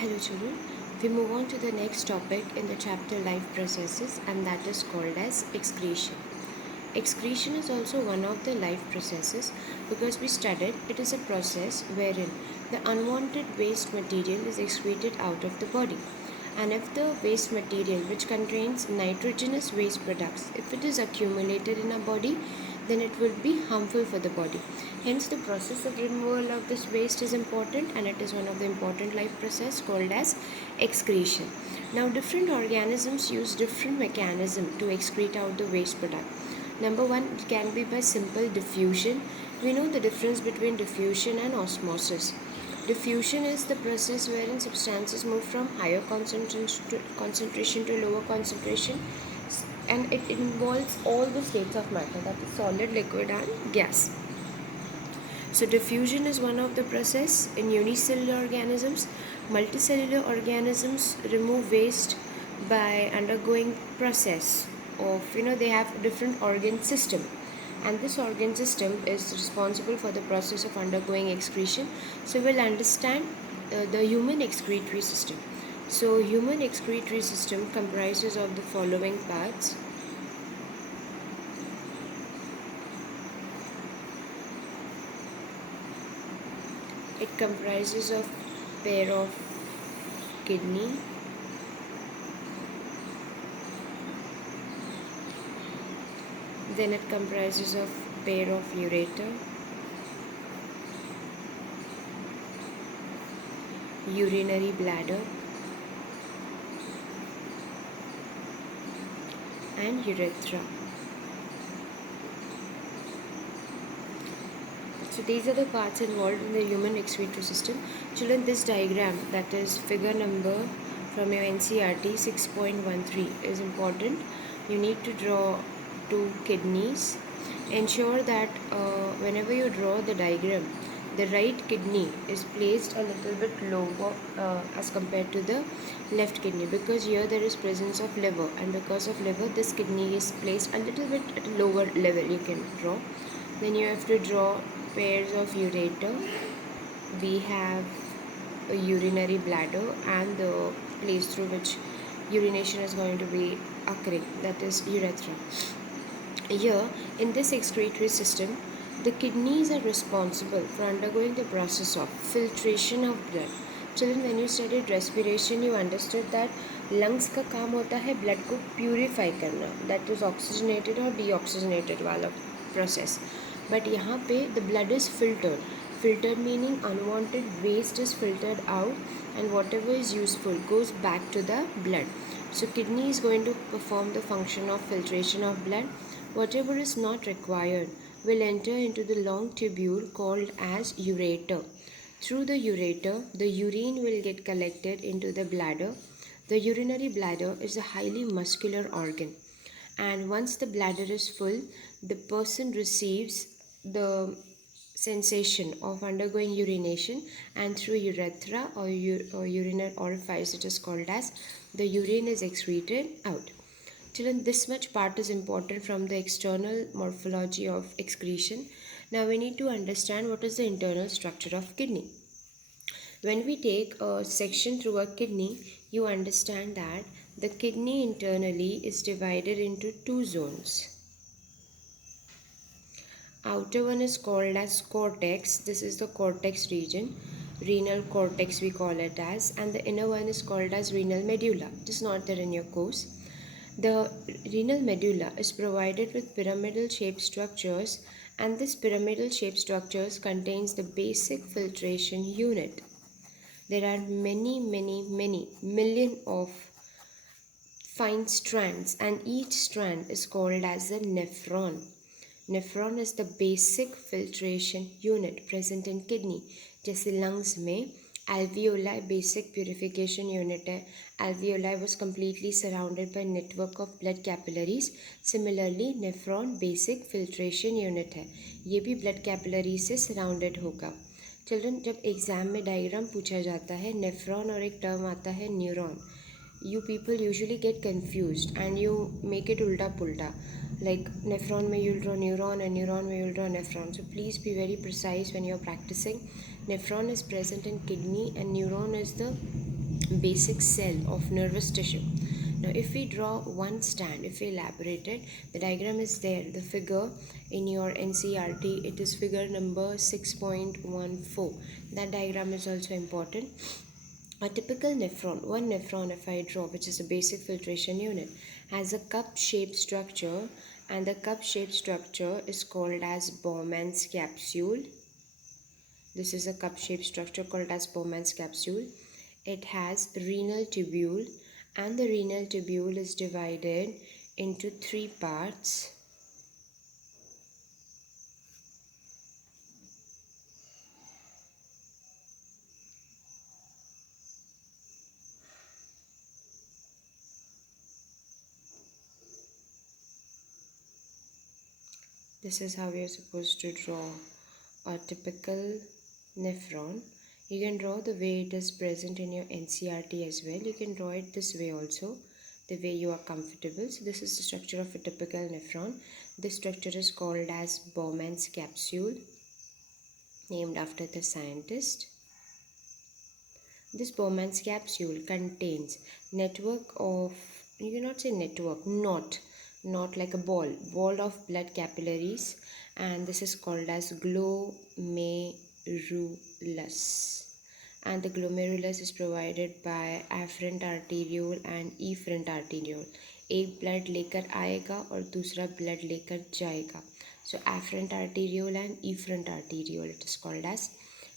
Hello children, we move on to the next topic in the chapter life processes, and that is called as excretion. Excretion is also one of the life processes because we studied it is a process wherein the unwanted waste material is excreted out of the body. And if the waste material which contains nitrogenous waste products, if it is accumulated in our body, then it will be harmful for the body. Hence, the process of removal of this waste is important, and it is one of the important life process called as excretion. Now, different organisms use different mechanism to excrete out the waste product. Number one, it can be by simple diffusion. We know the difference between diffusion and osmosis. Diffusion is the process wherein substances move from higher concentration to lower concentration, and it involves all the states of matter, that is solid, liquid and gas. So diffusion is one of the process in unicellular organisms. Multicellular organisms remove waste by undergoing process of, they have different organ system, and this organ system is responsible for the process of undergoing excretion. So we'll understand the human excretory system. So human excretory system comprises of the following parts. It comprises of pair of kidney, then it comprises of pair of ureter, urinary bladder and urethra. So these are the parts involved in the human excretory system. Children, this diagram, that is figure number from your NCERT 6.13, is important. You need to draw two kidneys. Ensure that whenever you draw the diagram, the right kidney is placed a little bit lower as compared to the left kidney, because here there is presence of liver, and because of liver this kidney is placed a little bit at a lower level. You can draw. Then you have to draw pairs of ureter. We have a urinary bladder and the place through which urination is going to be occurring, that is urethra. Here in this excretory system, the kidneys are responsible for undergoing the process of filtration of blood. Children, when you studied respiration, you understood that lungs का काम होता है blood को purify करना, that is oxygenated or deoxygenated वाला process. But यहाँ पे the blood is filtered. Filtered meaning unwanted waste is filtered out, and whatever is useful goes back to the blood. So kidney is going to perform the function of filtration of blood. Whatever is not required will enter into the long tubule called as ureter. Through the ureter, the urine will get collected into the bladder. The urinary bladder is a highly muscular organ, and once the bladder is full, the person receives the sensation of undergoing urination, and through urethra or urinary orifice, it is called as, the urine is excreted out. Children, this much part is important from the external morphology of excretion. Now we need to understand what is the internal structure of kidney. When we take a section through a kidney, you understand that the kidney internally is divided into two zones. Outer one is called as cortex. This is the cortex region. Renal cortex we call it as. And the inner one is called as renal medulla. It is not there in your course. The renal medulla is provided with pyramidal shaped structures, and this pyramidal shaped structures contains the basic filtration unit. There are many million of fine strands, and each strand is called as a nephron. Nephron is the basic filtration unit present in kidney. जैसे lungs में alveoli basic purification unit है. Alveoli was completely surrounded by network of blood capillaries. Similarly, nephron basic filtration unit है. ये भी blood capillaries से surrounded होगा. Children, जब exam में डायग्राम पूछा जाता है, नेफ्रॉन और एक टर्म आता है neuron, you people usually get confused and you make it ulta pulta, like nephron mein you'll draw neuron and neuron mein you'll draw nephron. So please be very precise when you're practicing. Nephron is present in kidney and neuron is the basic cell of nervous tissue. Now, if we draw one stand, if we elaborate it, the diagram is there. The figure in your NCRT, it is figure number 6.14. That diagram is also important. A typical nephron, one nephron if I draw, which is a basic filtration unit, has a cup-shaped structure, and the cup-shaped structure is called as Bowman's capsule. This is a cup-shaped structure called as Bowman's capsule. It has renal tubule, and the renal tubule is divided into three parts. This is how we are supposed to draw a typical nephron. You can draw the way it is present in your NCRT as well. You can draw it this way also, the way you are comfortable. So this is the structure of a typical nephron. This structure is called as Bowman's capsule, named after the scientist. This Bowman's capsule contains network of, you cannot say network, not like a ball of blood capillaries, and this is called as glomerulus. And the glomerulus is provided by afferent arteriole and efferent arteriole. एक blood लेकर आएगा और दूसरा blood लेकर जाएगा. So afferent arteriole and efferent arteriole, it is called as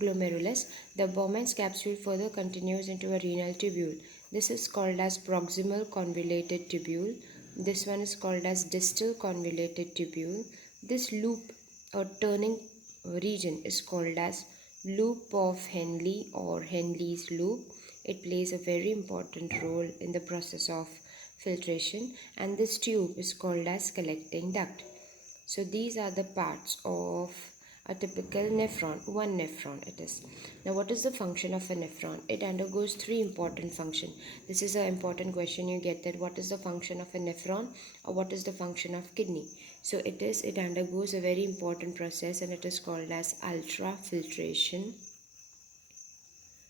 glomerulus. The Bowman's capsule further continues into a renal tubule. This is called as proximal convoluted tubule. This one is called as distal convoluted tubule. This loop or turning region is called as loop of Henle or Henle's loop. It plays a very important role in the process of filtration, and this tube is called as collecting duct. So these are the parts of a typical nephron, one nephron it is. Now what is the function of a nephron? It undergoes three important functions. This is an important question you get, that what is the function of a nephron or what is the function of kidney. So it undergoes a very important process, and it is called as ultrafiltration.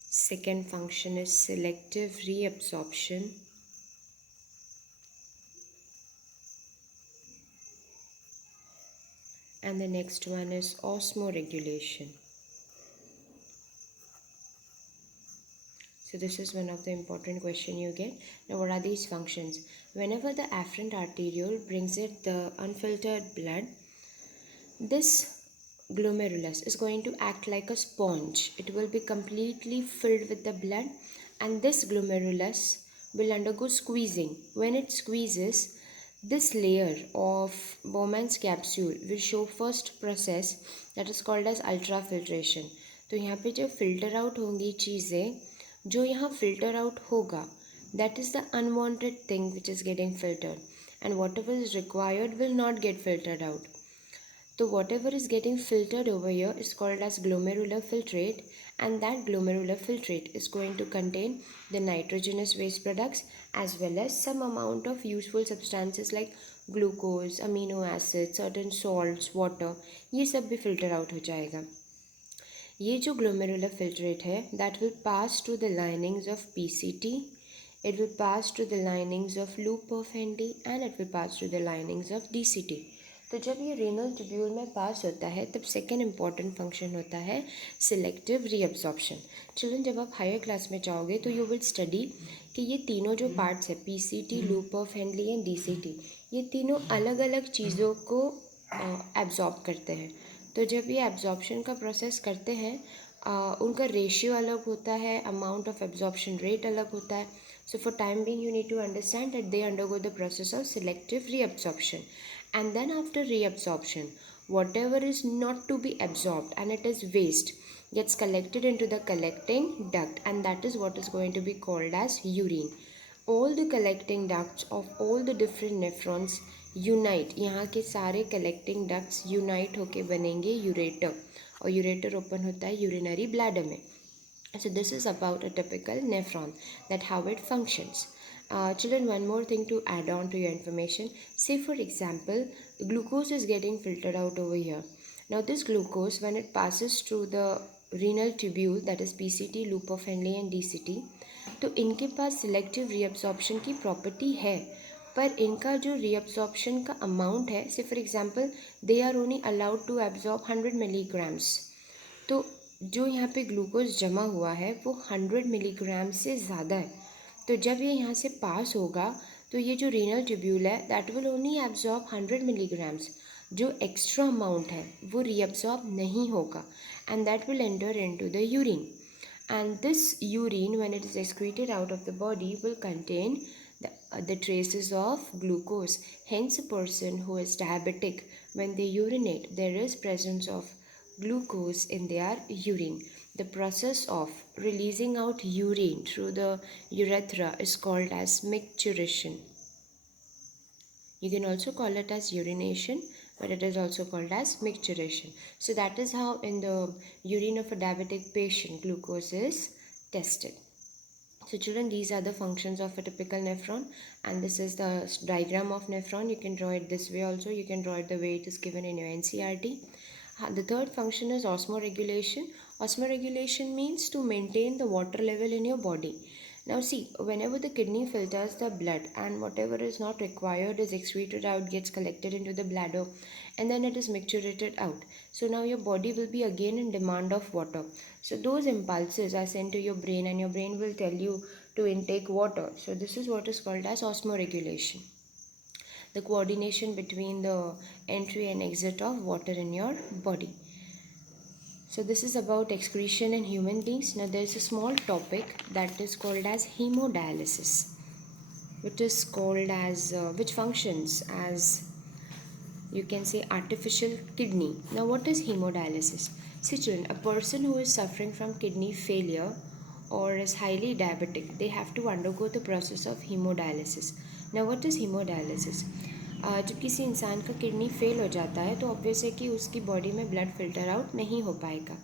Second function is selective reabsorption. And the next one is osmoregulation. So this is one of the important question you get. Now what are these functions? Whenever the afferent arteriole brings it the unfiltered blood, this glomerulus is going to act like a sponge. It will be completely filled with the blood, and this glomerulus will undergo squeezing. When it squeezes, this layer of Bowman's capsule will show first process, that is called as ultrafiltration. तो यहाँ पे जो filter out होंगी चीज़ें, जो यहाँ filter out होगा, that is the unwanted thing which is getting filtered, and whatever is required will not get filtered out. So whatever is getting filtered over here is called as glomerular filtrate, and that glomerular filtrate is going to contain the nitrogenous waste products as well as some amount of useful substances like glucose, amino acids, certain salts, water. ये सब भी filter out हो जाएगा. ये जो glomerular filtrate है, that will pass to the linings of PCT, it will pass to the linings of loop of Henle, and it will pass to the linings of DCT. तो जब ये renal tubule में पास होता है, तब second important function होता है selective reabsorption. Children, जब आप हायर क्लास में जाओगे तो यू विल स्टडी कि ये तीनों जो पार्ट्स है, PCT, loop of Henley and DCT, ये तीनों अलग अलग चीज़ों को एब्जॉर्ब करते हैं. तो जब ये एब्जॉर्प्शन का प्रोसेस करते हैं, उनका रेशियो अलग होता है, अमाउंट ऑफ एब्जॉर्प्शन रेट अलग होता है. So for time being, you need to understand that they undergo the process of selective reabsorption. And then after reabsorption, whatever is not to be absorbed and it is waste gets collected into the collecting duct, and that is what is going to be called as urine. All the collecting ducts of all the different nephrons unite. यहाँ के सारे collecting ducts unite होके बनेंगे ureter, और ureter open होता है urinary bladder में. So this is about a typical nephron, that how it functions. Children, one more thing to add on to your information. Say for example, glucose is getting filtered out over here. Now this glucose, when it passes through the renal tubule, that is PCT, loop of Henle and DCT, तो इनके पास selective reabsorption की property है, पर इनका जो reabsorption का amount है, say for example they are only allowed to absorb 100 milligrams, तो जो यहाँ पे ग्लूकोज जमा हुआ है वो 100 मिलीग्राम से ज़्यादा है। तो जब ये यहाँ से पास होगा तो ये जो रीनल ट्यूब्यूल है that will only absorb 100 milligrams, जो एक्स्ट्रा अमाउंट है वो रीअब्जॉर्ब नहीं होगा, and that will enter into the urine, and this urine when it is excreted out of the body will contain the traces of glucose. Hence a person who is diabetic, when they urinate there is presence of glucose in their urine. The process of releasing out urine through the urethra is called as micturition. You can also call it as urination, but it is also called as micturition. So that is how in the urine of a diabetic patient glucose is tested. So children, these are the functions of a typical nephron, and this is the diagram of nephron. You can draw it this way also. You can draw it the way it is given in your NCERT. The third function is osmoregulation. Osmoregulation means to maintain the water level in your body. Now see, whenever the kidney filters the blood and whatever is not required is excreted out, gets collected into the bladder, and then it is micturated out. So now your body will be again in demand of water. So those impulses are sent to your brain, and your brain will tell you to intake water. So this is what is called as osmoregulation, the coordination between the entry and exit of water in your body. So this is about excretion in human beings. Now there is a small topic that is called as haemodialysis, which functions as, you can say, artificial kidney. Now what is hemodialysis? See children, a person who is suffering from kidney failure or is highly diabetic, they have to undergo the process of hemodialysis. Now what is hemodialysis? जब किसी इंसान का kidney fail हो जाता है तो obvious है कि उसकी बॉडी में ब्लड फिल्टर आउट नहीं हो पाएगा.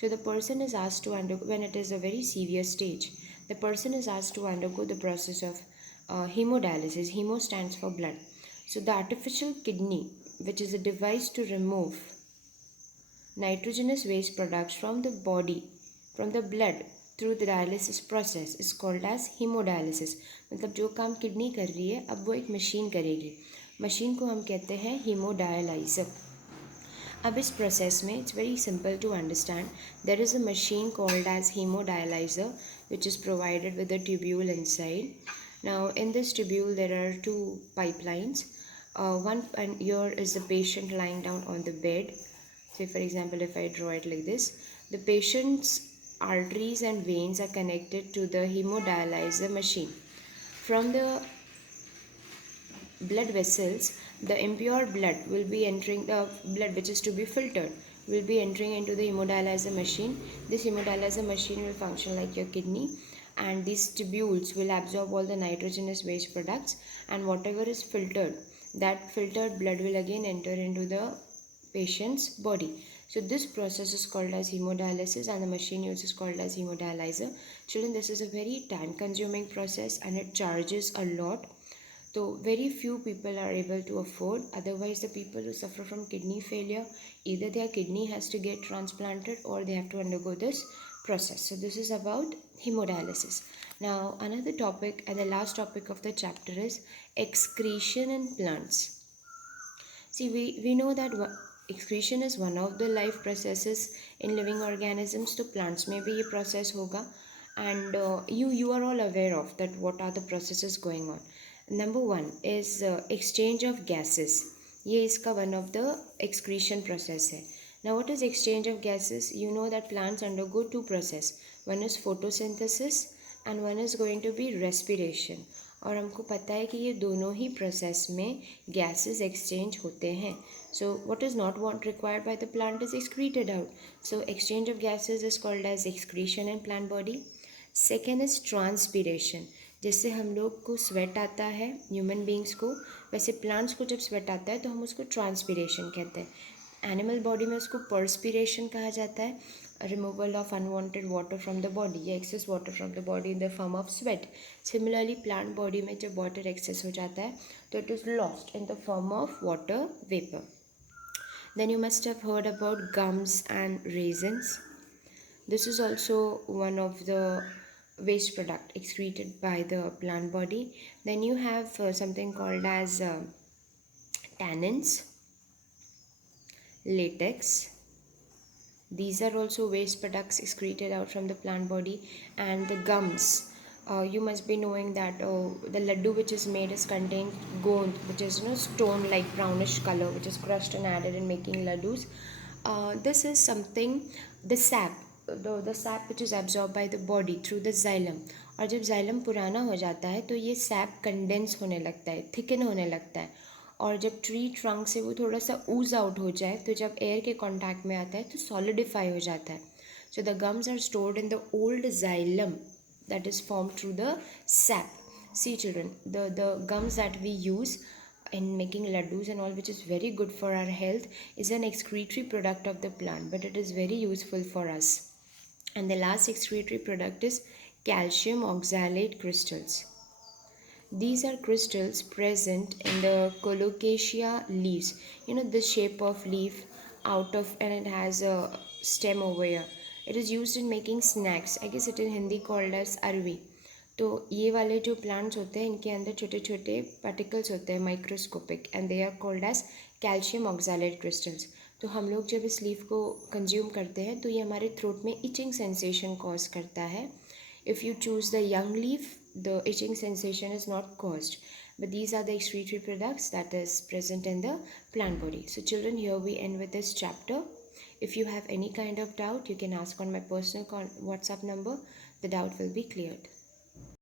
So the person is asked to undergo, when it is a very severe stage, the person is asked to undergo the process of hemodialysis. Hemo stands for blood. So the artificial kidney, which is a device to remove nitrogenous waste products from the body, from the blood through the dialysis process, is called as hemodialysis. मतलब जो काम kidney कर रही है अब वो एक machine करेगी. मशीन को हम कहते हैं हेमोडायलाइजर. अब इस प्रोसेस में it's very simple to understand. There is a machine called as haemodialyser which is provided with a tubule inside. Now in this tubule there are two pipelines. One, and here is the patient lying down on the bed. Say for example if I draw it like this, the patient's arteries and veins are connected to the hemodialyzer machine. From the blood vessels, the impure blood will be entering, the blood which is to be filtered will be entering into the hemodialyzer machine. This hemodialyzer machine will function like your kidney, and these tubules will absorb all the nitrogenous waste products, and whatever is filtered, that filtered blood will again enter into the patient's body. So this process is called as hemodialysis, and the machine used is called as hemodialyzer. Children, this is a very time consuming process and it charges a lot. So very few people are able to afford. Otherwise the people who suffer from kidney failure, either their kidney has to get transplanted or they have to undergo this process. So this is about hemodialysis. Now another topic and the last topic of the chapter is excretion in plants. See, we know that excretion is one of the life processes in living organisms. तो plants में भी ये process होगा, and you are all aware of that what are the processes going on. Number one is exchange of gases. ये इसका one of the excretion process है. Now what is exchange of gases? You know that plants undergo two process. One is photosynthesis and one is going to be respiration. और हमको पता है कि ये दोनों ही प्रोसेस में गैसेस एक्सचेंज होते हैं. So what is not what required by the plant is excreted out. So exchange of gases is called as excretion in plant body. Second is transpiration. जैसे हम लोग को स्वेट आता है ह्यूमन बींग्स को, वैसे प्लांट्स को जब स्वेट आता है तो हम उसको ट्रांसपीरेशन कहते हैं. एनिमल बॉडी में उसको पर्सपीरेशन कहा जाता है, removal of unwanted water from the body या excess water from the body in the form of sweat. Similarly plant body में जब water excess हो जाता है तो it is lost in the form of water vapor. Then you must have heard about gums and raisins. This is also one of the waste product excreted by the plant body. Then you have something called as tannins, latex. These are also waste products excreted out from the plant body. And the gums, you must be knowing that the laddu which is made is contained gond, which is stone like brownish color, which is crushed and added in making laddus. This is something, the sap, the sap which is absorbed by the body through the xylem. और जब xylem पुराना हो जाता है तो ये sap condense होने लगता है, thicken होने लगता है. और जब ट्री ट्रंक से वो थोड़ा सा ऊज आउट हो जाए तो जब एयर के कांटेक्ट में आता है तो सॉलिडिफाई हो जाता है. So the gums are stored in the old xylem that is formed through the sap. See children, the gums that we use in making laddus and all, which is very good for our health, is an excretory product of the plant, but it is very useful for us. And the last excretory product is calcium oxalate crystals. These are crystals present in the colocasia leaves. You know this shape of leaf out of, and it has a stem over here. It is used in making snacks. I guess it in Hindi called as arvi. तो ये वाले जो plants होते हैं इनके अंदर छोटे छोटे पार्टिकल्स होते हैं microscopic, and they are called as calcium oxalate crystals. तो हम लोग जब इस लीफ को कंज्यूम करते हैं तो ये हमारे थ्रोट में इचिंग सेंसेशन कॉज करता है. If you choose the young leaf, the itching sensation is not caused. But these are the excretory products that is present in the plant body. So children, here we end with this chapter. If you have any kind of doubt, you can ask on my personal WhatsApp number. The doubt will be cleared.